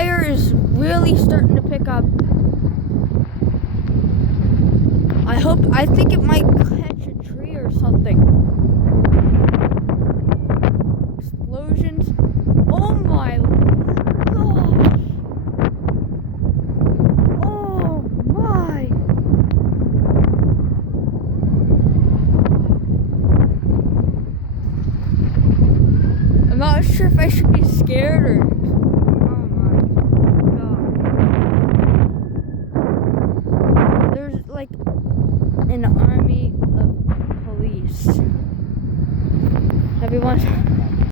fire is really starting to pick up. I think it might catch a tree or something. Explosions. Oh my gosh. Oh my. I'm not sure if I should be scared or. Oh my god. There's like an